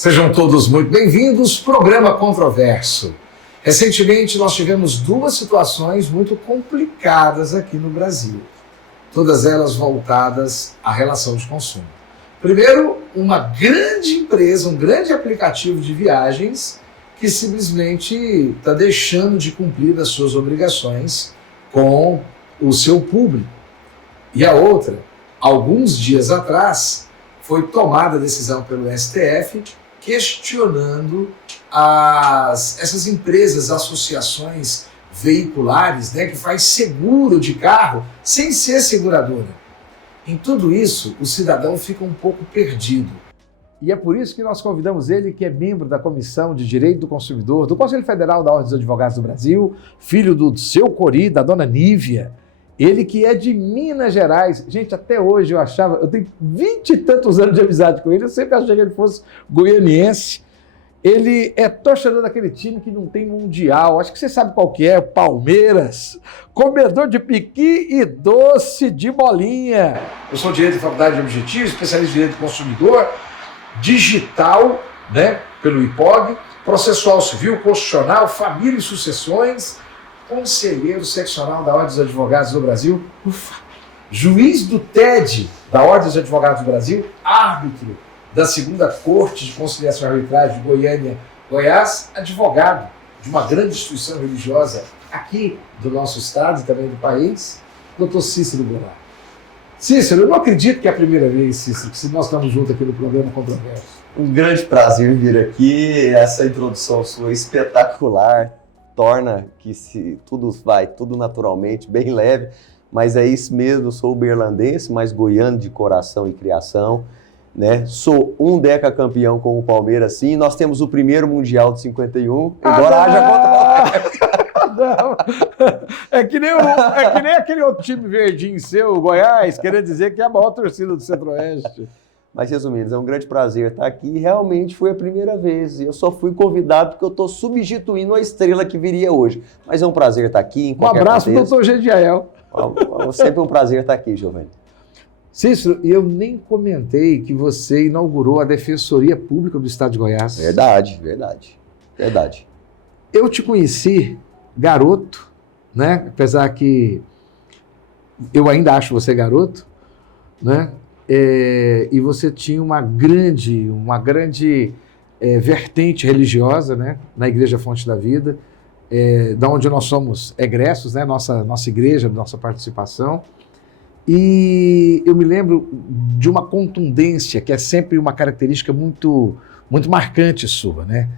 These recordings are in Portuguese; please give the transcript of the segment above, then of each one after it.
Sejam todos muito bem-vindos, programa Controverso. Recentemente nós tivemos duas situações muito complicadas aqui no Brasil, todas elas voltadas à relação de consumo. Primeiro, uma grande empresa, um grande aplicativo de viagens que simplesmente está deixando de cumprir as suas obrigações com o seu público. E a outra, alguns dias atrás, foi tomada a decisão pelo STF questionando essas empresas, associações veiculares, né, que faz seguro de carro sem ser seguradora. Em tudo isso, o cidadão fica um pouco perdido. E é por isso que nós convidamos ele, que é membro da Comissão de Direito do Consumidor, do Conselho Federal da Ordem dos Advogados do Brasil, filho do seu Cori, da dona Nívia, ele que é de Minas Gerais. Gente, até hoje eu tenho 20 e tantos anos de amizade com ele, eu sempre achei que ele fosse goianiense. Ele é torcedor daquele time que não tem mundial, acho que você sabe qual que é, Palmeiras, comedor de piqui e doce de bolinha. Eu sou direito da Faculdade de Objetivo, especialista em direito do consumidor, digital, né, pelo IPOG, processual civil, constitucional, família e sucessões, conselheiro seccional da Ordem dos Advogados do Brasil, juiz do TED da Ordem dos Advogados do Brasil, árbitro da Segunda Corte de Conciliação e Arbitragem de Goiânia, Goiás, advogado de uma grande instituição religiosa aqui do nosso estado e também do país, doutor Cícero Goulart. Cícero, eu não acredito que é a primeira vez, Cícero, que nós estamos juntos aqui no programa Controverso. Um grande prazer vir aqui, essa introdução sua espetacular, torna que tudo naturalmente, bem leve, mas é isso mesmo, eu sou uberlandense, mas goiano de coração e criação, né? Sou um decacampeão com o Palmeiras, sim, nós temos o primeiro Mundial de 51, embora haja contra. Não, é que nem aquele outro time verdinho seu, o Goiás, querendo dizer que é a maior torcida do Centro-Oeste. Mas, resumindo, é um grande prazer estar aqui. Realmente foi a primeira vez. Eu só fui convidado porque eu estou substituindo a estrela que viria hoje. Mas é um prazer estar aqui. Um abraço para o doutor Gediael. Sempre um prazer estar aqui, Giovanni. Cícero, eu nem comentei que você inaugurou a Defensoria Pública do Estado de Goiás. Verdade. Eu te conheci garoto, né? Apesar que eu ainda acho você garoto, né? E você tinha uma grande vertente religiosa, né, na Igreja Fonte da Vida, da onde nós somos egressos, né, nossa igreja, nossa participação. E eu me lembro de uma contundência que é sempre uma característica muito, muito marcante sua, né?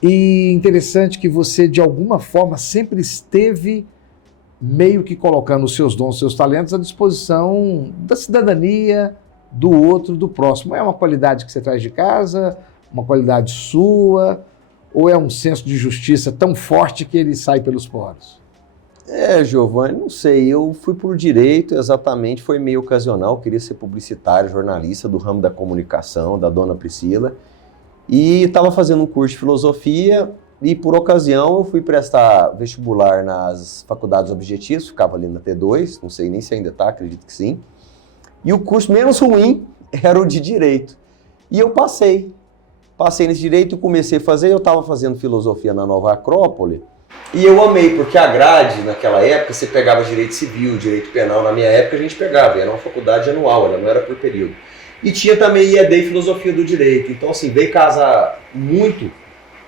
E interessante que você, de alguma forma, sempre esteve meio que colocando os seus dons, os seus talentos à disposição da cidadania, do outro, do próximo. É uma qualidade que você traz de casa, uma qualidade sua, ou é um senso de justiça tão forte que ele sai pelos poros? Giovanni, não sei, eu fui por direito, exatamente, foi meio ocasional, eu queria ser publicitário, jornalista do ramo da comunicação, da dona Priscila, e estava fazendo um curso de filosofia, e por ocasião eu fui prestar vestibular nas faculdades objetivas, ficava ali na T2, não sei nem se ainda está, acredito que sim. E o curso menos ruim era o de Direito. E eu passei nesse Direito e comecei a fazer, eu estava fazendo filosofia na Nova Acrópole, e eu amei, porque a grade naquela época, você pegava Direito Civil, Direito Penal, na minha época a gente pegava, era uma faculdade anual, ela não era por período. E tinha também IED e Filosofia do Direito, então assim, veio casar muito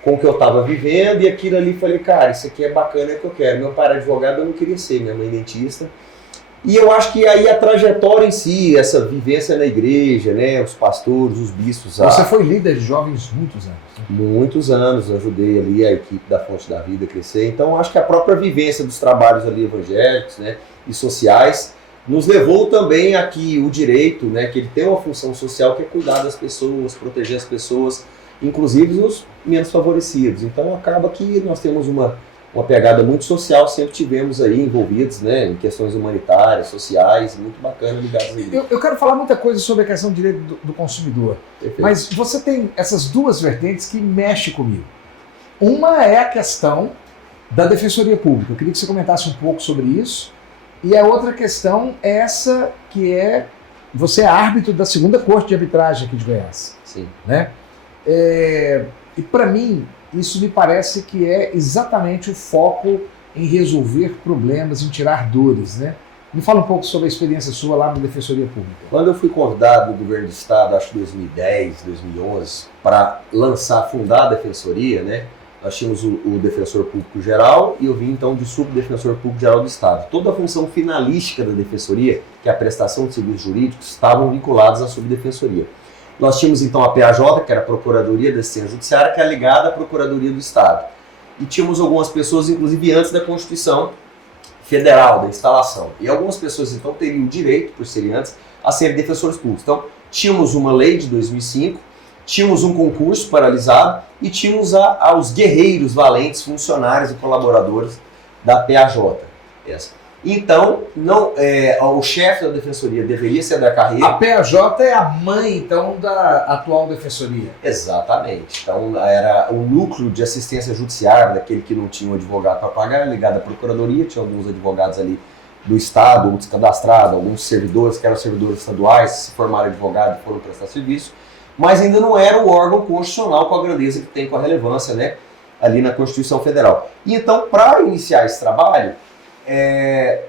com o que eu estava vivendo, e aquilo ali, falei, cara, isso aqui é bacana, é o que eu quero. Meu pai era advogado, eu não queria ser, minha mãe dentista. E eu acho que aí a trajetória em si, essa vivência na igreja, né, os pastores, os bispos... Você foi líder de jovens muitos anos. Né? Muitos anos, ajudei ali a equipe da Fonte da Vida a crescer. Então, acho que a própria vivência dos trabalhos ali evangélicos, né, e sociais nos levou também aqui o direito, né, que ele tem uma função social que é cuidar das pessoas, proteger as pessoas, inclusive os menos favorecidos. Então, acaba que nós temos uma pegada muito social, sempre tivemos aí envolvidos, né, em questões humanitárias, sociais, muito bacana ligadas a isso. Eu quero falar muita coisa sobre a questão do direito do consumidor, perfeito. Mas você tem essas duas vertentes que mexem comigo. Uma é a questão da Defensoria Pública, eu queria que você comentasse um pouco sobre isso, e a outra questão é essa que é, você é árbitro da Segunda Corte de Arbitragem aqui de Goiás. Sim. Né? E para mim, isso me parece que é exatamente o foco em resolver problemas, em tirar dores, né? Me fala um pouco sobre a experiência sua lá na Defensoria Pública. Quando eu fui convidado do governo do estado, acho que 2010, 2011, para fundar a Defensoria, né? Nós tínhamos o Defensor Público Geral e eu vim então de Subdefensor Público Geral do Estado. Toda a função finalística da Defensoria, que é a prestação de serviços jurídicos, estavam vinculados à Subdefensoria. Nós tínhamos então a PAJ, que era a Procuradoria da Assistência Judiciária, que é ligada à Procuradoria do Estado. E tínhamos algumas pessoas, inclusive antes da Constituição Federal, da instalação. E algumas pessoas então teriam o direito, por serem antes, a serem defensores públicos. Então, tínhamos uma lei de 2005, tínhamos um concurso paralisado e tínhamos os guerreiros valentes, funcionários e colaboradores da PAJ. Então, o chefe da Defensoria deveria ser da carreira. A PAJ é a mãe, então, da atual Defensoria. Exatamente. Então, era o núcleo de assistência judiciária, daquele que não tinha um advogado para pagar, ligado à Procuradoria, tinha alguns advogados ali do Estado, outros cadastrados, alguns servidores que eram servidores estaduais, se formaram advogados e foram prestar serviço, mas ainda não era o órgão constitucional com a grandeza que tem, com a relevância, né, ali na Constituição Federal. E então, para iniciar esse trabalho,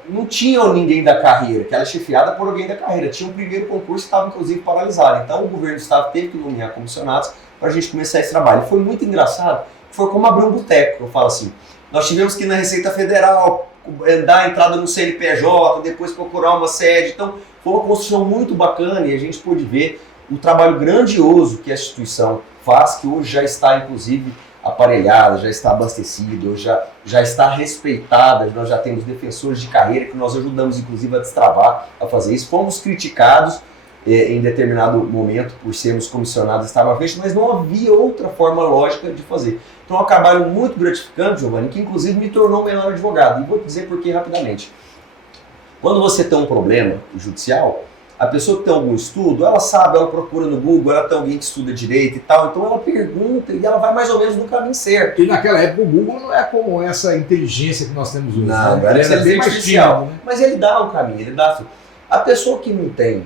não tinha ninguém da carreira, que era chefiada por alguém da carreira. Tinha um primeiro concurso que estava, inclusive, paralisado. Então, o governo do Estado teve que nomear comissionados para a gente começar esse trabalho. E foi muito engraçado, foi como abrir um boteco, eu falo assim. Nós tivemos que ir na Receita Federal, dar a entrada no CNPJ, depois procurar uma sede. Então, foi uma construção muito bacana e a gente pôde ver o trabalho grandioso que a instituição faz, que hoje já está, inclusive, aparelhada, já está abastecida, já está respeitada, nós já temos defensores de carreira que nós ajudamos, inclusive, a destravar, a fazer isso. Fomos criticados em determinado momento por sermos comissionados, estava à frente, mas não havia outra forma lógica de fazer. Então, é um trabalho muito gratificante, Giovanni, que inclusive me tornou o melhor advogado. E vou dizer por que rapidamente. Quando você tem um problema judicial, a pessoa que tem algum estudo, ela sabe, ela procura no Google, ela tem alguém que estuda direito e tal, então ela pergunta e ela vai mais ou menos no caminho certo. E naquela época o Google não é como essa inteligência que nós temos hoje. Não, né? era bem mais artificial, né? Mas ele dá um caminho, ele dá. A pessoa que não tem,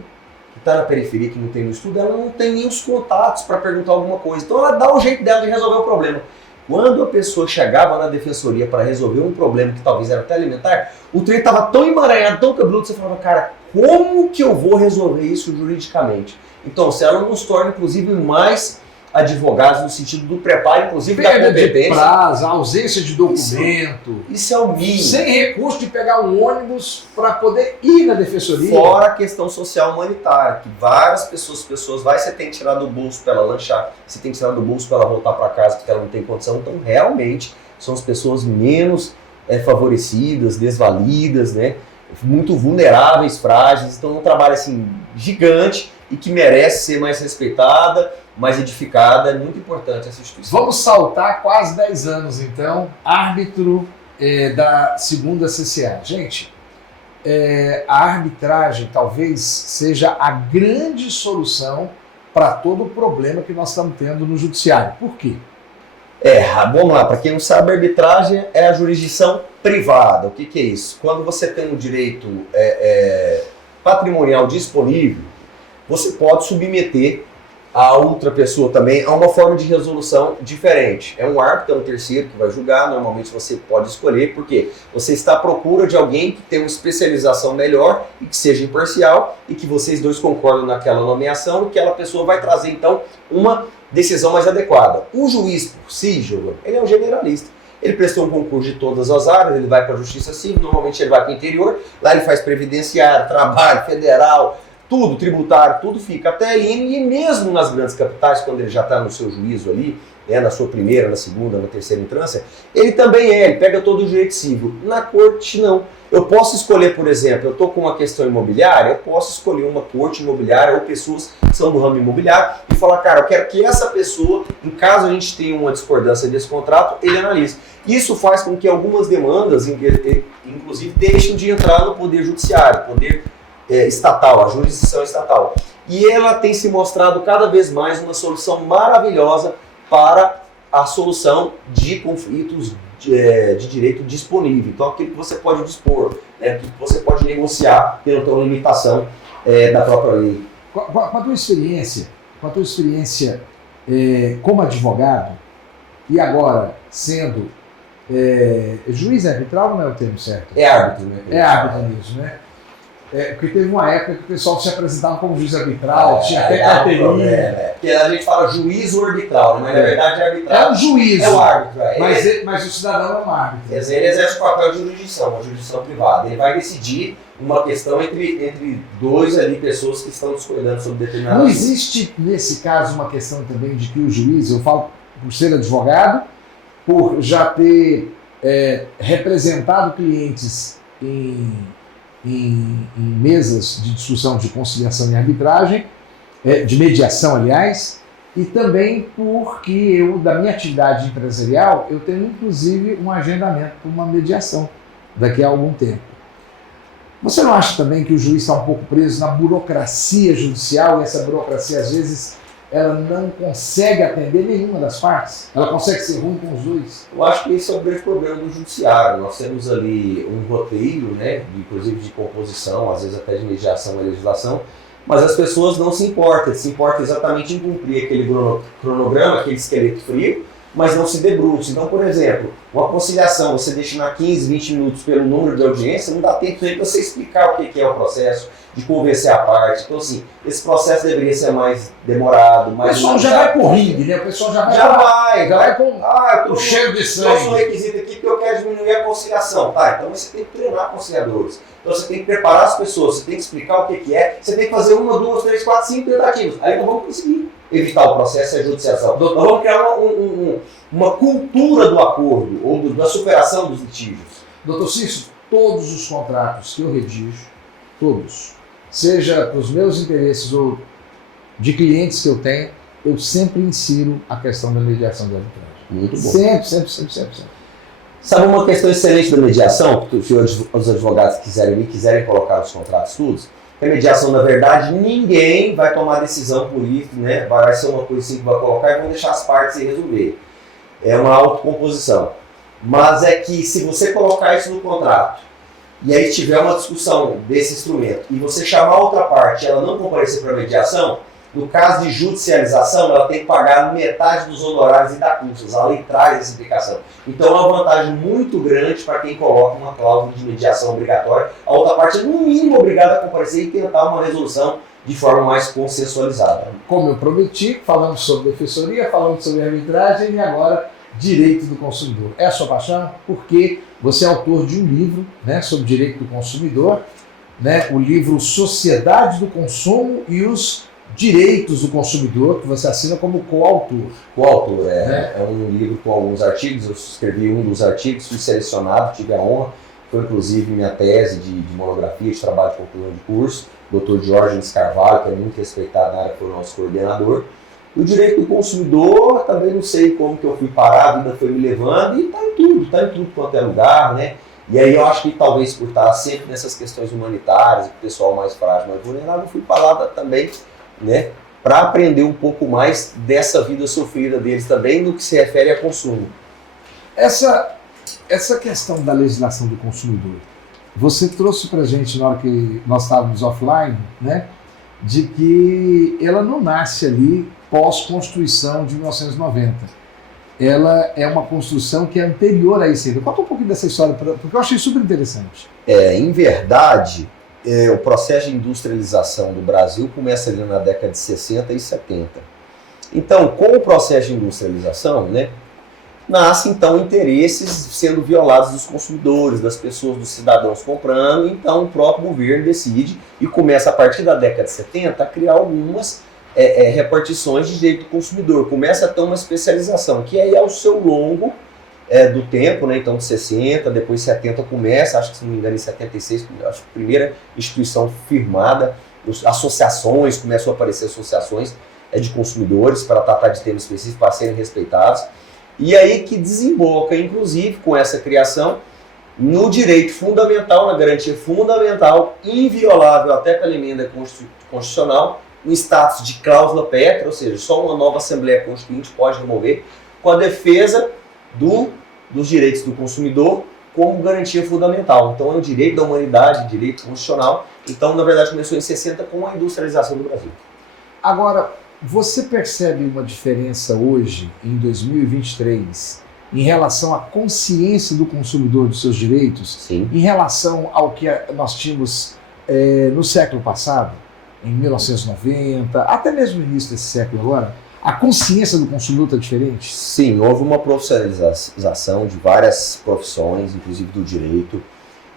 que está na periferia, que não tem no estudo, ela não tem nem os contatos para perguntar alguma coisa. Então ela dá o jeito dela de resolver o problema. Quando a pessoa chegava na defensoria para resolver um problema que talvez era até alimentar, o trem estava tão emaranhado, tão cabeludo, você falava, cara, como que eu vou resolver isso juridicamente? Então, se ela nos torna, inclusive, mais advogados no sentido do preparo, inclusive, da competência. De prazo, ausência de documento. Isso é o mínimo. Sem recurso de pegar um ônibus para poder ir na defensoria. Fora a questão social humanitária, que várias pessoas você tem que tirar do bolso para ela lanchar, você tem que tirar do bolso para ela voltar para casa porque ela não tem condição. Então, realmente, são as pessoas menos favorecidas, desvalidas, né? Muito vulneráveis, frágeis. Então, é um trabalho assim, gigante e que merece ser mais respeitada, mais edificada. É muito importante essa instituição. Vamos saltar quase 10 anos, então, árbitro da segunda CCA. Gente, a arbitragem talvez seja a grande solução para todo o problema que nós estamos tendo no judiciário. Por quê? Vamos lá, para quem não sabe, a arbitragem é a jurisdição privada. O que é isso? Quando você tem um direito patrimonial disponível, você pode submeter a outra pessoa também a uma forma de resolução diferente. É um árbitro, é um terceiro que vai julgar, normalmente você pode escolher, porque você está à procura de alguém que tenha uma especialização melhor e que seja imparcial e que vocês dois concordam naquela nomeação e que aquela pessoa vai trazer, então, uma decisão mais adequada. O juiz por si, Giovanni, ele é um generalista. Ele prestou um concurso de todas as áreas, ele vai para a Justiça Civil, normalmente ele vai para o interior, lá ele faz previdenciário, trabalho, federal, tudo, tributário, tudo fica até ali, e mesmo nas grandes capitais, quando ele já está no seu juízo ali, na sua primeira, na segunda, na terceira instância, ele também ele pega todo o direito civil. Na corte, não. Eu posso escolher, por exemplo, eu estou com uma questão imobiliária, eu posso escolher uma corte imobiliária ou pessoas que são do ramo imobiliário e falar, cara, eu quero que essa pessoa, em caso a gente tenha uma discordância desse contrato, ele analise. Isso faz com que algumas demandas, inclusive, deixem de entrar no poder judiciário, poder estatal, a jurisdição estatal. E ela tem se mostrado cada vez mais uma solução maravilhosa para a solução de conflitos de direito disponível. Então, aquilo que você pode dispor, aquilo que você pode negociar pela tua limitação da própria lei. Com a tua experiência como advogado, e agora sendo juiz arbitral, não é o termo certo? É árbitro, né? É árbitro mesmo, né? Porque teve uma época que o pessoal se apresentava como juiz arbitral, tinha até carteirinha. Porque a gente fala juiz ou arbitral, né? Mas na verdade é arbitral. É um juiz. É o árbitro. Mas o cidadão é um árbitro. Quer dizer, ele exerce o papel de jurisdição, uma jurisdição privada. Ele vai decidir uma questão entre dois ali, pessoas que estão discordando sobre determinado. Não existe, nesse caso, uma questão também de que o juiz, eu falo por ser advogado, por já ter representado clientes em mesas de discussão de conciliação e arbitragem, de mediação, aliás, e também porque eu, da minha atividade empresarial, eu tenho inclusive um agendamento para uma mediação daqui a algum tempo. Você não acha também que o juiz está um pouco preso na burocracia judicial e essa burocracia, às vezes, ela não consegue atender nenhuma das partes? Ela consegue ser ruim com os dois? Eu acho que esse é o grande problema do judiciário. Nós temos ali um roteiro, né, inclusive de composição, às vezes até de mediação e legislação, mas as pessoas não se importam. Se importam exatamente em cumprir aquele cronograma, aquele esqueleto frio, mas não se debruça. Então, por exemplo, uma conciliação, você destinar 15, 20 minutos pelo número de audiência, não dá tempo para você explicar o que é o processo, de convencer a parte. Então, assim, esse processo deveria ser mais demorado, mais... O pessoal já vai por ringue, né? O pessoal já vai com o cheiro de sangue. Trouxe um requisito aqui que eu quero diminuir a conciliação. Tá, então você tem que treinar conciliadores. Então você tem que preparar as pessoas, você tem que explicar o que é, você tem que fazer 1, 2, 3, 4, 5 tentativas. Aí nós vamos conseguir evitar o processo e a judicialização. Nós vamos criar uma cultura do acordo, ou da superação dos litígios. Doutor Cício, todos os contratos que eu redijo, todos, seja para os meus interesses ou de clientes que eu tenho, eu sempre insiro a questão da mediação de arbitragem. Muito bom. Sempre. Sabe uma questão excelente da mediação, que os advogados quiserem colocar nos contratos todos? Que a mediação, na verdade, ninguém vai tomar decisão por isso, né? Vai ser uma coisa assim que vai colocar e vão deixar as partes se resolver. É uma autocomposição. Mas é que se você colocar isso no contrato, e aí tiver uma discussão desse instrumento, e você chamar a outra parte e ela não comparecer para a mediação, no caso de judicialização, ela tem que pagar metade dos honorários e da custas. A lei traz essa implicação. Então é uma vantagem muito grande para quem coloca uma cláusula de mediação obrigatória. A outra parte é no mínimo obrigada a comparecer e tentar uma resolução de forma mais consensualizada. Como eu prometi, falamos sobre defensoria, falamos sobre arbitragem e agora direito do consumidor. É a sua paixão? Porque você é autor de um livro, né, sobre direito do consumidor, né, o livro Sociedade do Consumo e os Direitos do Consumidor, que você assina como coautor. Coautor, é um livro com alguns artigos, eu escrevi um dos artigos, fui selecionado, tive a honra, foi inclusive minha tese de monografia, de trabalho de conclusão de curso, Dr. Jorge Carvalho, que é muito respeitado na área, foi o nosso coordenador. E o direito do consumidor, também não sei como que eu fui parar, a vida foi me levando, e está em tudo quanto é lugar, né? E aí eu acho que talvez por estar sempre nessas questões humanitárias, o pessoal mais frágil, mais vulnerável, eu fui parada também, né, para aprender um pouco mais dessa vida sofrida deles também no que se refere a consumo. Essa questão da legislação do consumidor, você trouxe para a gente na hora que nós estávamos offline, né, de que ela não nasce ali pós-Constituição de 1990. Ela é uma construção que é anterior a isso. Conta um pouquinho dessa história, porque eu achei super interessante. Em verdade, o processo de industrialização do Brasil começa ali na década de 60 e 70. Então, com o processo de industrialização, né, nascem então interesses sendo violados dos consumidores, das pessoas, dos cidadãos comprando, então o próprio governo decide e começa a partir da década de 70 a criar algumas repartições de direito do consumidor. Começa a ter uma especialização, que aí ao seu longo do tempo, né? Então de 60, depois 70 começa, acho que se não me engano em 76, acho que a primeira instituição firmada, associações, começam a aparecer associações de consumidores para tratar de temas específicos, para serem respeitados, e aí que desemboca, inclusive, com essa criação, no direito fundamental, na garantia fundamental, inviolável até pela emenda constitucional, no status de cláusula pétrea, ou seja, só uma nova Assembleia Constituinte pode remover, com a defesa dos direitos do consumidor como garantia fundamental. Então é o direito da humanidade, direito constitucional. Então, na verdade, começou em 60 com a industrialização do Brasil. Agora, Você percebe uma diferença hoje, em 2023, em relação à consciência do consumidor dos seus direitos, Sim. em relação ao que nós tínhamos no século passado, em 1990, até mesmo no início desse século agora? A consciência do consumidor está diferente? Sim, houve uma profissionalização de várias profissões, inclusive do direito.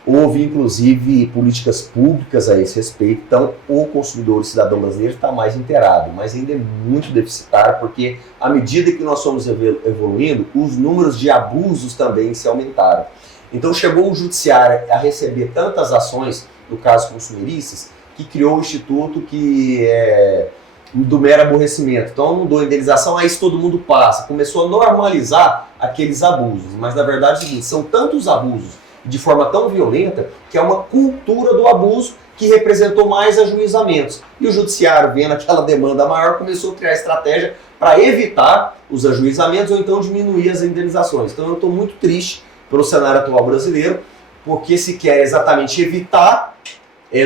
Houve, inclusive, políticas públicas a esse respeito. Então, o consumidor, o cidadão brasileiro, está mais inteirado, mas ainda é muito deficitário, porque à medida que nós fomos evoluindo, os números de abusos também se aumentaram. Então, chegou o judiciário a receber tantas ações, no caso consumeristas, que criou o instituto do mero aborrecimento. Então, eu não dou indenização, aí isso todo mundo passa. Começou a normalizar aqueles abusos, mas na verdade é o seguinte, são tantos abusos de forma tão violenta que é uma cultura do abuso que representou mais ajuizamentos. E o judiciário, vendo aquela demanda maior, começou a criar estratégia para evitar os ajuizamentos ou então diminuir as indenizações. Então eu estou muito triste pelo cenário atual brasileiro, porque se quer exatamente evitar,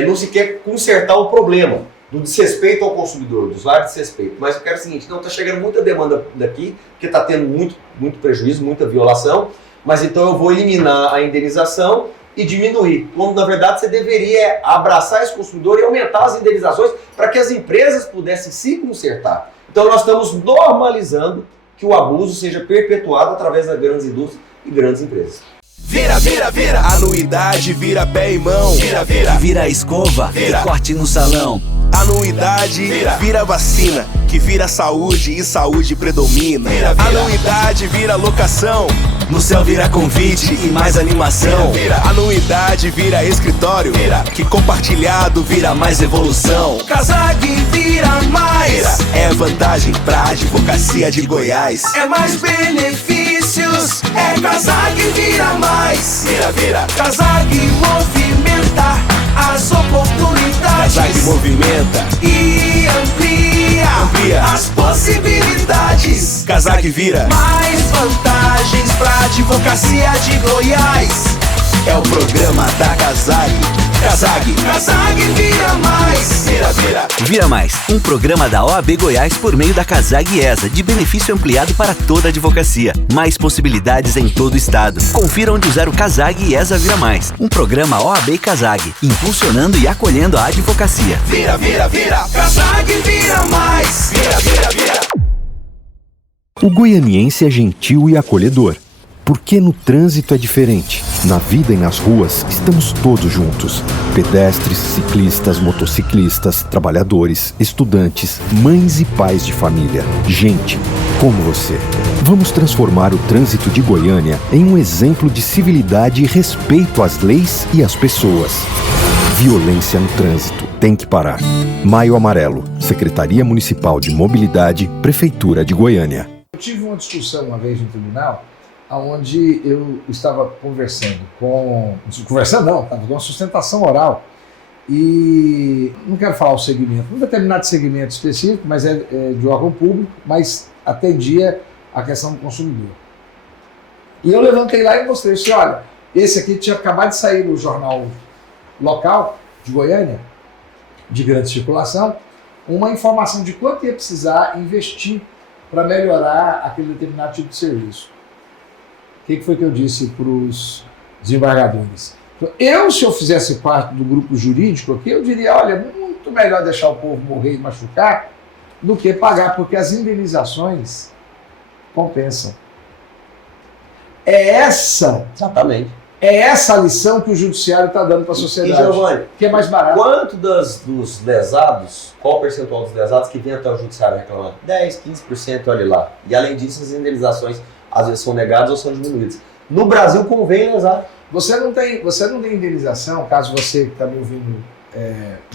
não se quer consertar o problema do desrespeito ao consumidor, do usuário de desrespeito. Mas eu quero o seguinte, não, está chegando muita demanda daqui, porque está tendo muito prejuízo, muita violação, mas então eu vou eliminar a indenização e diminuir. Quando na verdade você deveria abraçar esse consumidor e aumentar as indenizações para que as empresas pudessem se consertar. Então nós estamos normalizando que o abuso seja perpetuado através das grandes indústrias e grandes empresas. Vira, vira, vira, anuidade, vira pé e mão. Vira, vira, vira escova, vira corte no salão. Anuidade, vira vacina, que vira saúde e saúde predomina. Vira, vira. Anuidade, vira locação, no céu vira convite e mais animação. Vira, vira. Anuidade, vira escritório, que compartilhado vira mais evolução. Casag vira mais, é vantagem pra advocacia de Goiás. É mais benefícios, é Casag vira mais. Vira, vira. Casag movimenta as oportunidades. Casag movimenta e amplia as possibilidades. Casag vira mais vantagens pra advocacia de Goiás. É o programa da Casag. Casag vira mais. Vira, vira. Vira Mais, um programa da OAB Goiás por meio da Casag ESA, de benefício ampliado para toda a advocacia. Mais possibilidades em todo o estado. Confira onde usar o Casag ESA Vira Mais, um programa OAB e Casag, impulsionando e acolhendo a advocacia. Vira, vira, vira. Casag vira mais. Vira, vira, vira. O goianiense é gentil e acolhedor. Porque no trânsito é diferente. Na vida e nas ruas, estamos todos juntos. Pedestres, ciclistas, motociclistas, trabalhadores, estudantes, mães e pais de família. Gente como você. Vamos transformar o trânsito de Goiânia em um exemplo de civilidade e respeito às leis e às pessoas. Violência no trânsito tem que parar. Maio Amarelo, Secretaria Municipal de Mobilidade, Prefeitura de Goiânia. Eu tive uma discussão uma vez no tribunal, onde eu estava conversando estava com uma sustentação oral e não quero falar o segmento, um determinado segmento específico, mas é de órgão público, mas atendia a questão do consumidor. E eu levantei lá e mostrei, disse, olha, esse aqui tinha acabado de sair no jornal local de Goiânia, de grande circulação, uma informação de quanto ia precisar investir para melhorar aquele determinado tipo de serviço. O que foi que eu disse para os desembargadores? Se eu fizesse parte do grupo jurídico aqui, eu diria, olha, muito melhor deixar o povo morrer e machucar do que pagar, porque as indenizações compensam. Exatamente. É essa a lição que o judiciário está dando para a sociedade. E, Giovanni, que é mais barato. Quanto dos lesados, qual o percentual dos lesados que vem até o judiciário reclamando? 10, 15%, olha lá. E além disso, as indenizações às vezes são negadas ou são diminuídas. No Brasil convém lesar. Você não tem indenização, caso você que está me ouvindo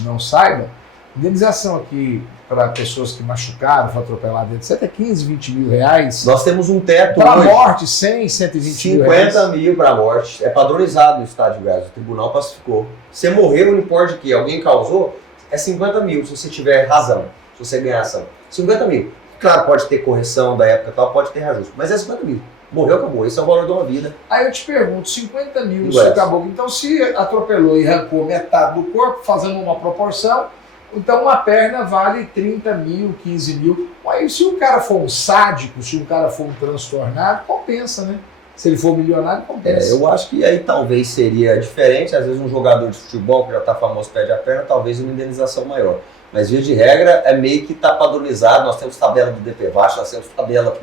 não saiba, indenização aqui para pessoas que machucaram, foram atropeladas, etc, é 15, 20 mil reais. Nós temos um teto para hoje. Morte, 100, 120 mil reais. 50 mil para morte. É padronizado no estado de Goiás. O tribunal pacificou. Você morreu, não importa de que alguém causou, é 50 mil se você tiver razão, se você ganhar ação. 50 mil. Claro, pode ter correção da época e tal, pode ter reajuste, mas é 50 mil. Morreu, acabou. Esse é o valor de uma vida. Aí eu te pergunto, 50 mil se acabou. Então, se atropelou e arrancou metade do corpo, fazendo uma proporção, Então uma perna vale 30 mil, 15 mil. Aí se o cara for um sádico, se o cara for um transtornado, compensa, né? Se ele for milionário, compensa. Eu acho que aí talvez seria diferente, às vezes um jogador de futebol que já está famoso perde a perna, talvez uma indenização maior. Mas via de regra é meio que está padronizado, nós temos tabela do DPVAT, nós temos tabela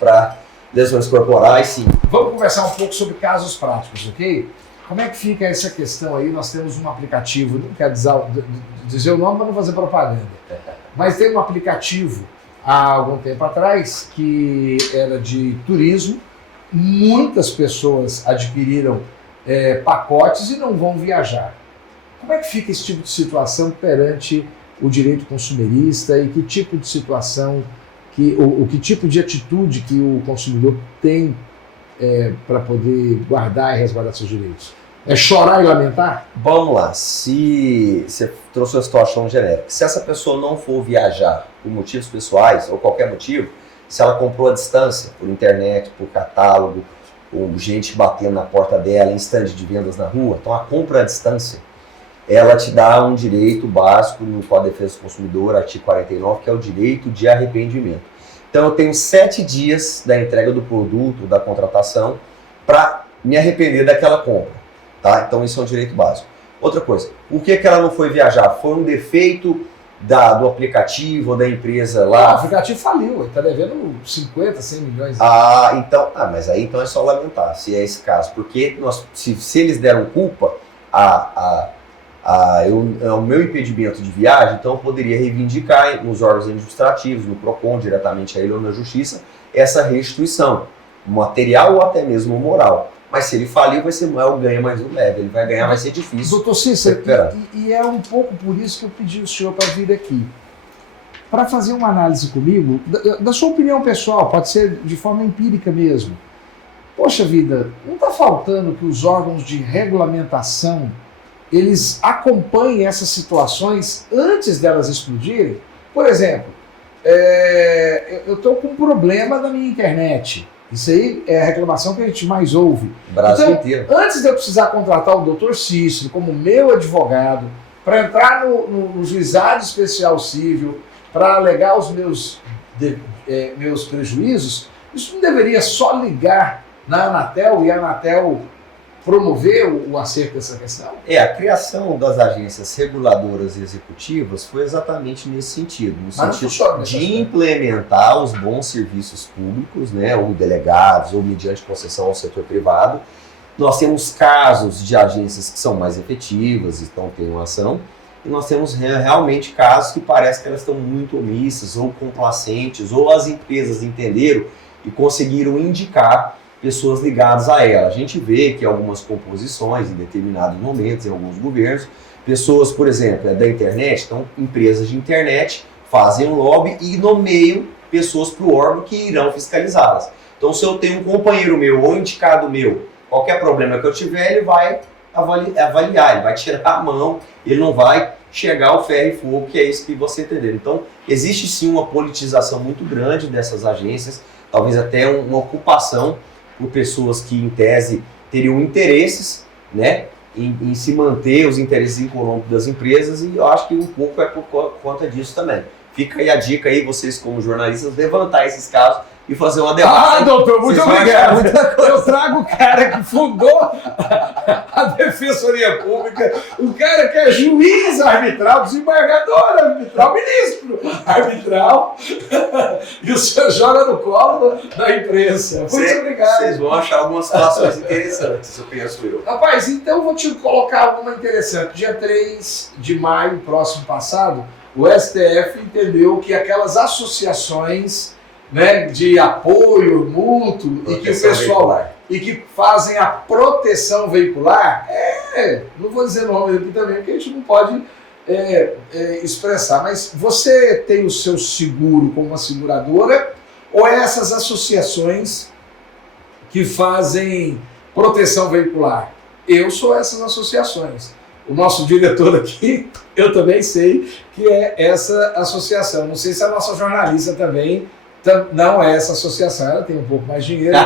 para lesões corporais, sim. Vamos conversar um pouco sobre casos práticos, ok? Como é que fica essa questão aí? Nós temos um aplicativo, não quero dizer o nome para não fazer propaganda, mas tem um aplicativo há algum tempo atrás que era de turismo. Muitas pessoas adquiriram pacotes e não vão viajar. Como é que fica esse tipo de situação perante o direito consumerista e que tipo de situação, que tipo de atitude que o consumidor tem para poder guardar e resguardar seus direitos? É chorar e lamentar? Vamos lá, se você trouxe uma situação genérica, se essa pessoa não for viajar por motivos pessoais ou qualquer motivo, se ela comprou à distância, por internet, por catálogo, ou gente batendo na porta dela, em stand de vendas na rua, então a compra à distância, ela te dá um direito básico no Código de Defesa do Consumidor, artigo 49, que é o direito de arrependimento. Então eu tenho 7 dias da entrega do produto, da contratação, para me arrepender daquela compra. Tá? Então isso é um direito básico. Outra coisa, por que ela não foi viajar? Foi um defeito do aplicativo ou da empresa lá? O aplicativo faliu, ele está devendo 50, 100 milhões. Mas aí então é só lamentar, se é esse caso. Porque se eles deram culpa ao meu impedimento de viagem, então eu poderia reivindicar nos órgãos administrativos, no PROCON, diretamente a ele ou na Justiça, essa restituição, material ou até mesmo moral. Mas se ele falir, vai ser o ganha mais um leve. Ele vai ganhar, vai ser difícil. Doutor Cícero, e é um pouco por isso que eu pedi o senhor para vir aqui. Para fazer uma análise comigo, da sua opinião pessoal, pode ser de forma empírica mesmo. Poxa vida, não está faltando que os órgãos de regulamentação, eles acompanhem essas situações antes delas explodirem? Por exemplo, eu estou com um problema na minha internet. Isso aí é a reclamação que a gente mais ouve. Brasil então, inteiro. Antes de eu precisar contratar o Dr. Cícero como meu advogado, para entrar no juizado especial civil, para alegar os meus prejuízos, isso não deveria só ligar na Anatel e a Anatel promover o acerto dessa questão? A criação das agências reguladoras e executivas foi exatamente nesse sentido, no sentido de implementar os bons serviços públicos, né, ou delegados, ou mediante concessão ao setor privado. Nós temos casos de agências que são mais efetivas, então tem uma ação, e nós temos realmente casos que parece que elas estão muito omissas, ou complacentes, ou as empresas entenderam e conseguiram indicar pessoas ligadas a ela. A gente vê que algumas composições, em determinados momentos, em alguns governos, pessoas, por exemplo, da internet, então empresas de internet fazem um lobby e nomeiam pessoas para o órgão que irão fiscalizá-las. Então, se eu tenho um companheiro meu ou indicado meu, qualquer problema que eu tiver, ele vai avaliar, ele vai tirar a mão, ele não vai chegar ao ferro e fogo, que é isso que você entendeu. Então, existe sim uma politização muito grande dessas agências, talvez até uma ocupação por pessoas que, em tese, teriam interesses, né, em se manter os interesses econômicos das empresas, e eu acho que um pouco é por conta disso também. Fica aí a dica aí, vocês como jornalistas, levantar esses casos e fazer uma debate. Doutor, muito obrigado. Eu trago o cara que fundou a Defensoria Pública, o cara que é juiz arbitral, desembargador arbitral, ministro arbitral, e o senhor joga no colo da imprensa. Muito obrigado. Vocês vão achar algumas situações interessantes, eu penso. Rapaz, então eu vou te colocar alguma interessante. Dia 3 de maio, próximo passado, o STF entendeu que aquelas associações, né, de apoio mútuo e que o pessoal e que fazem a proteção veicular, não vou dizer o nome aqui também, porque a gente não pode expressar, mas você tem o seu seguro como uma seguradora ou essas associações que fazem proteção veicular? Eu sou essas associações. O nosso diretor aqui, eu também sei que é essa associação. Não sei se a nossa jornalista também não é essa associação, ela tem um pouco mais de dinheiro,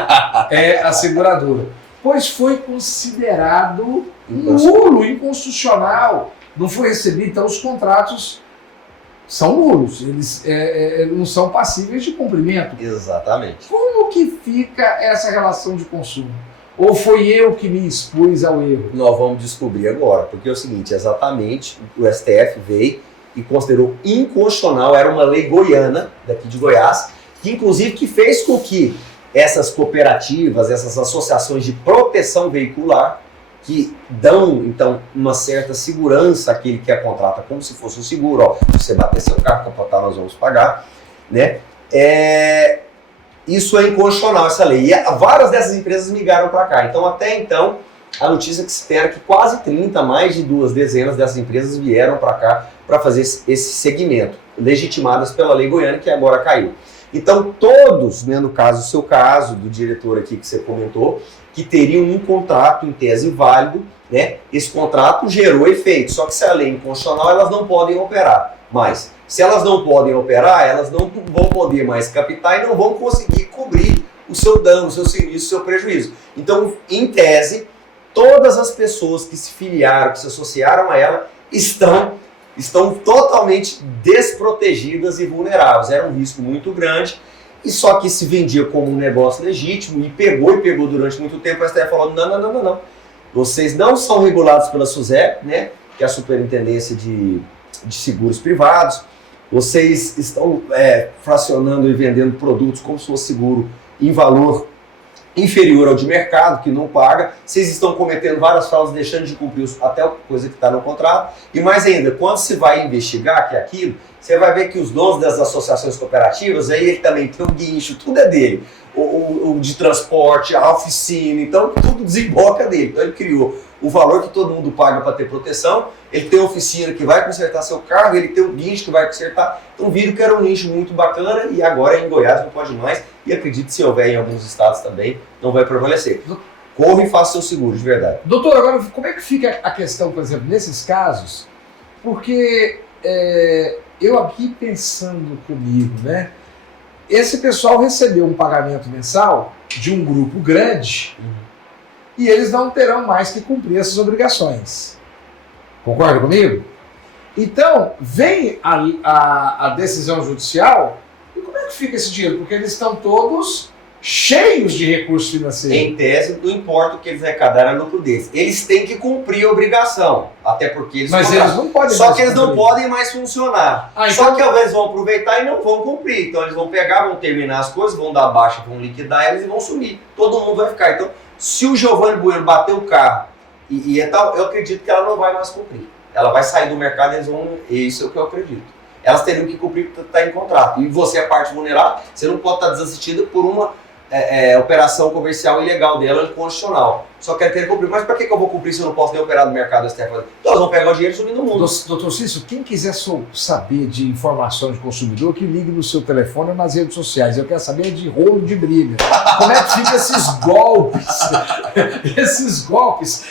é a seguradora. Pois foi considerado nulo, inconstitucional. Não foi recebido, então os contratos são nulos, eles não são passíveis de cumprimento. Exatamente. Como que fica essa relação de consumo? Ou foi eu que me expus ao erro? Nós vamos descobrir agora, porque é o seguinte, exatamente, o STF veio e considerou inconstitucional, era uma lei goiana, daqui de Goiás, que inclusive que fez com que essas cooperativas, essas associações de proteção veicular, que dão, então, uma certa segurança àquele que a contrata, como se fosse um seguro, ó, se você bater seu carro, capotar, nós vamos pagar, né? Isso é inconstitucional, essa lei. E várias dessas empresas migraram para cá. Então, até então, a notícia que se tem é que quase 30, mais de 2 dezenas dessas empresas vieram para cá para fazer esse segmento, legitimadas pela lei goiana, que agora caiu. Então, todos, né, no caso, o seu caso, do diretor aqui que você comentou, que teriam um contrato em tese válido, né? Esse contrato gerou efeito, só que se a lei é inconstitucional, elas não podem operar mais. Se elas não podem operar, elas não vão poder mais captar e não vão conseguir cobrir o seu dano, o seu serviço, o seu prejuízo. Então, em tese, todas as pessoas que se filiaram, que se associaram a ela, estão totalmente desprotegidas e vulneráveis. Era um risco muito grande, e só que se vendia como um negócio legítimo, e pegou durante muito tempo. A STF falou, não. Vocês não são regulados pela SUSEP, né, que é a Superintendência de Seguros Privados. Vocês estão fracionando e vendendo produtos como se fosse seguro em valor inferior ao de mercado, que não paga. Vocês estão cometendo várias fraudes, deixando de cumprir até a coisa que está no contrato. E mais ainda, quando se vai investigar que é aquilo, você vai ver que os donos das associações cooperativas, aí ele também tem o guincho, tudo é dele. O de transporte, a oficina, então tudo desemboca dele. Então ele criou o valor que todo mundo paga para ter proteção, ele tem a oficina que vai consertar seu carro, ele tem o guincho que vai consertar. Então viram que era um nicho muito bacana, e agora em Goiás não pode mais, e acredito que se houver em alguns estados também, não vai prevalecer. Corra e faça seu seguro, de verdade. Doutor, agora como é que fica a questão, por exemplo, nesses casos? Porque eu aqui pensando comigo, né? Esse pessoal recebeu um pagamento mensal de um grupo grande, e eles não terão mais que cumprir essas obrigações. Concorda comigo? Então, vem a decisão judicial, e como é que fica esse dinheiro? Porque eles estão todos cheios de recursos financeiros. Em tese, não importa o que eles arrecadaram, é lucro deles. Eles têm que cumprir a obrigação, até porque eles Mas eles não podem. Só que eles não podem mais funcionar. Então... Só que eles vão aproveitar e não vão cumprir. Então eles vão pegar, vão terminar as coisas, vão dar baixa, vão liquidar eles e vão sumir. Todo mundo vai ficar. Então, se o Giovanni Bueno bater o carro e tal, eu acredito que ela não vai mais cumprir. Ela vai sair do mercado e eles vão... Isso é o que eu acredito. Elas teriam que cumprir porque está em contrato. E você, a parte vulnerável, você não pode estar desassistida por uma operação comercial ilegal dela, inconstitucional. Só quer ter que cumprir. Mas para que eu vou cumprir se eu não posso nem operar no mercado? Então elas vão pegar o dinheiro e sumir no mundo. Doutor Cícero, quem quiser saber de informações de consumidor, que ligue no seu telefone ou nas redes sociais. Eu quero saber de rolo de briga. Como é que fica esses golpes? Esses golpes.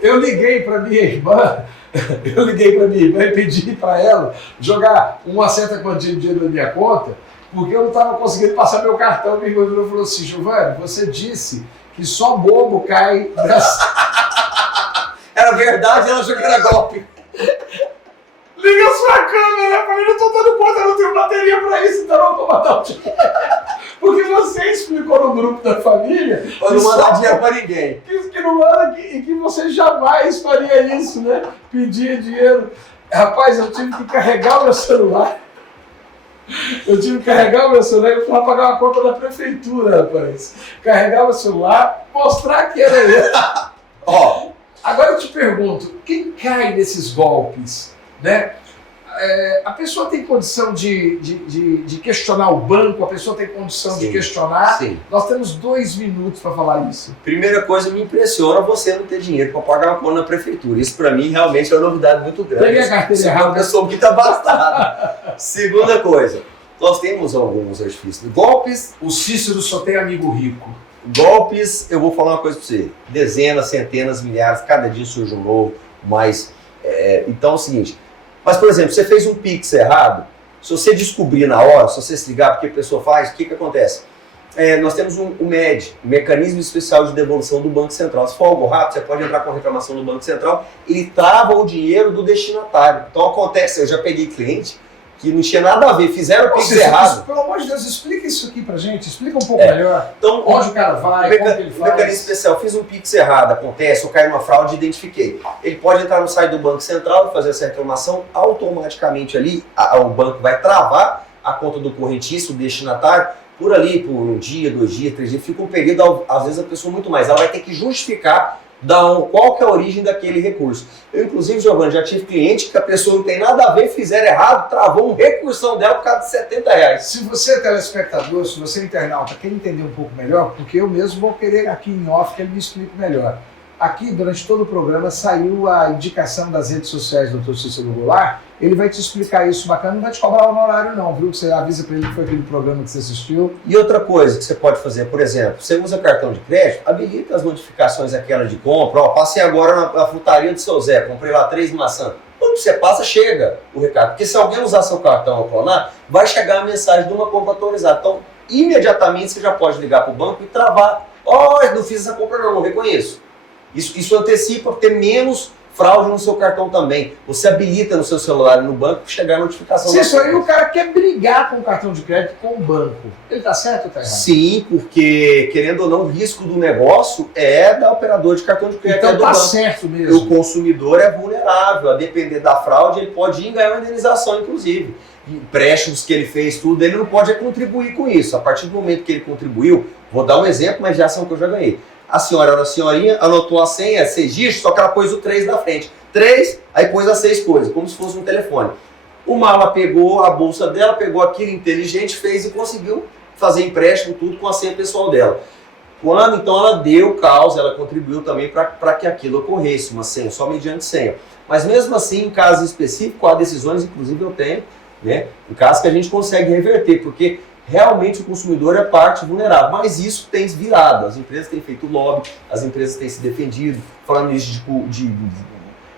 Eu liguei para minha irmã e pedi para ela jogar uma certa quantia de dinheiro na minha conta, porque eu não estava conseguindo passar meu cartão. Minha irmã falou assim: Giovanni, você disse que só bobo cai nessa... Era verdade, ela achou que era golpe. Liga a sua câmera, eu falei, não estou dando conta, eu não tenho bateria para isso, então não vou mandar o dinheiro. Porque você explicou no grupo da família... Para não mandar dinheiro para ninguém. Que não manda, e que você jamais faria isso, né? Pedir dinheiro. Rapaz, eu tive que carregar o meu celular. Eu fui pagar uma conta da prefeitura, rapaz. Carregar o celular, mostrar que era ele. Ó, agora eu te pergunto, quem cai nesses golpes, né? A pessoa tem condição de questionar o banco, a pessoa tem condição de questionar. Sim. Nós temos 2 minutos para falar isso. Primeira coisa, me impressiona você não ter dinheiro para pagar uma conta na prefeitura. Isso para mim realmente é uma novidade muito grande. Peguei a carteira errada. Uma pessoa muito abastada. Segunda coisa, nós temos alguns artifícios. Golpes. O Cícero só tem amigo rico. Golpes, eu vou falar uma coisa para você. Dezenas, centenas, milhares, cada dia surge um novo. Mas, então é o seguinte... Mas, por exemplo, você fez um Pix errado, se você descobrir na hora, se você se ligar, porque a pessoa faz, o que acontece? nós temos o MED, o Mecanismo Especial de Devolução do Banco Central. Se for algo rápido, você pode entrar com reclamação no Banco Central, ele trava o dinheiro do destinatário. Então acontece, eu já peguei cliente que não tinha nada a ver, fizeram o Pix errado. Pelo amor de Deus, explica isso aqui pra gente, explica um pouco melhor. Então, onde o cara vai, como que ele faz. Mecanismo especial, fiz um Pix errado, acontece, eu caí numa fraude e identifiquei. Ele pode entrar no site do Banco Central e fazer essa reclamação, automaticamente ali, o banco vai travar a conta do correntista, o destinatário, por ali, por um dia, 2 dias, 3 dias, fica um período, às vezes a pessoa muito mais, ela vai ter que justificar qual que é a origem daquele recurso. Eu, inclusive, Giovanni, já tive cliente que a pessoa não tem nada a ver, fizeram errado, travou uma recursão dela por causa de R$70. Se você é telespectador, se você é internauta, quer entender um pouco melhor, porque eu mesmo vou querer aqui em off que ele me explique melhor. Aqui, durante todo o programa, saiu a indicação das redes sociais do Dr. Cícero Goulart. Ele vai te explicar isso bacana, não vai te cobrar honorário não, viu? Você avisa para ele que foi aquele programa que você assistiu. E outra coisa que você pode fazer, por exemplo, você usa cartão de crédito, habilita as notificações aquela de compra. Ó, passei agora na frutaria do seu Zé, comprei lá 3 maçãs. Quando você passa, chega o recado. Porque se alguém usar seu cartão ou clonar, vai chegar a mensagem de uma compra autorizada. Então, imediatamente você já pode ligar para o banco e travar. Ó, não fiz essa compra não reconheço. Isso antecipa ter menos fraude no seu cartão também. Você habilita no seu celular e no banco para chegar a notificação. Se isso aí o cara quer brigar com o cartão de crédito com o banco, ele tá certo ou tá errado? Sim, porque, querendo ou não, o risco do negócio é da operadora de cartão de crédito. Então do tá banco. certo mesmo. O consumidor é vulnerável, a depender da fraude, ele pode ir ganhar uma indenização, inclusive. Empréstimos que ele fez, tudo, ele não pode contribuir com isso. A partir do momento que ele contribuiu, vou dar um exemplo, mas já são que eu já ganhei. A senhora era a senhorinha, anotou a senha, 6 dígitos, só que ela pôs o 3 na frente. 3, aí pôs as 6 coisas, como se fosse um telefone. O mala pegou a bolsa dela, pegou aquilo inteligente, fez e conseguiu fazer empréstimo, tudo com a senha pessoal dela. Quando então ela deu causa, ela contribuiu também para que aquilo ocorresse, uma senha, só mediante senha. Mas mesmo assim, em caso específico, há decisões, inclusive eu tenho, né, em caso que a gente consegue reverter, porque realmente o consumidor é parte vulnerável, mas isso tem virado, as empresas têm feito lobby, as empresas têm se defendido, falando isso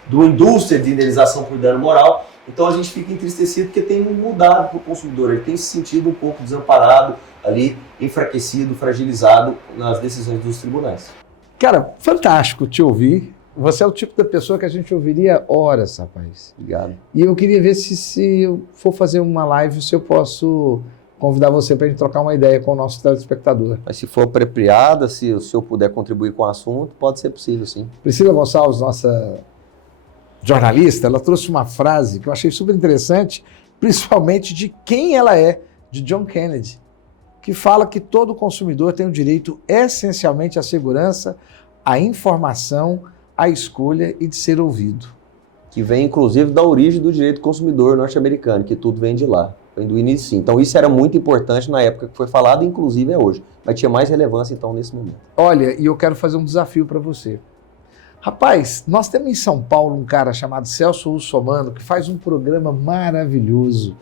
do indústria de indenização por dano moral, então a gente fica entristecido porque tem mudado para o consumidor, ele tem se sentido um pouco desamparado, ali, enfraquecido, fragilizado nas decisões dos tribunais. Cara, fantástico te ouvir. Você é o tipo da pessoa que a gente ouviria horas, rapaz. Obrigado. E eu queria ver se eu for fazer uma live, se eu posso convidar você para a gente trocar uma ideia com o nosso telespectador. Mas se for apropriada, se o senhor puder contribuir com o assunto, pode ser possível, sim. Priscila Gonçalves, nossa jornalista, ela trouxe uma frase que eu achei super interessante, principalmente de quem ela é, de John Kennedy, que fala que todo consumidor tem o direito essencialmente à segurança, à informação, à escolha e de ser ouvido. Que vem, inclusive, da origem do direito do consumidor norte-americano, que tudo vem de lá. Do início, sim. Então isso era muito importante na época que foi falado, inclusive é hoje. Mas tinha mais relevância, então, nesse momento. Olha, e eu quero fazer um desafio para você. Rapaz, nós temos em São Paulo um cara chamado Celso Russomano, que faz um programa maravilhoso,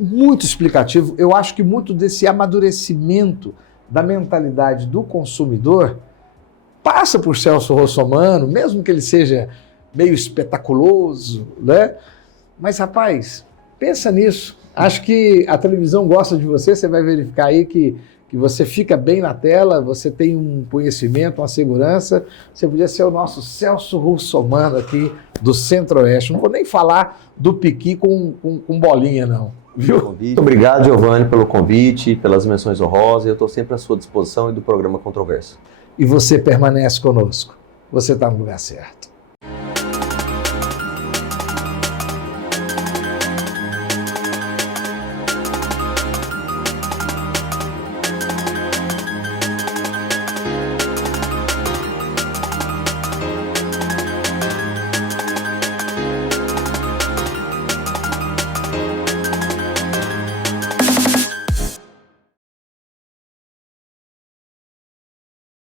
muito explicativo. Eu acho que muito desse amadurecimento da mentalidade do consumidor passa por Celso Russomano, mesmo que ele seja meio espetaculoso, né? Mas, rapaz, pensa nisso. Acho que a televisão gosta de você, você vai verificar aí que você fica bem na tela, você tem um conhecimento, uma segurança. Você podia ser o nosso Celso Russomano aqui do Centro-Oeste. Não vou nem falar do piqui com bolinha, não. Viu? Muito obrigado, Giovanni, pelo convite, pelas menções honrosas. Eu estou sempre à sua disposição e do programa Controverso. E você permanece conosco. Você está no lugar certo.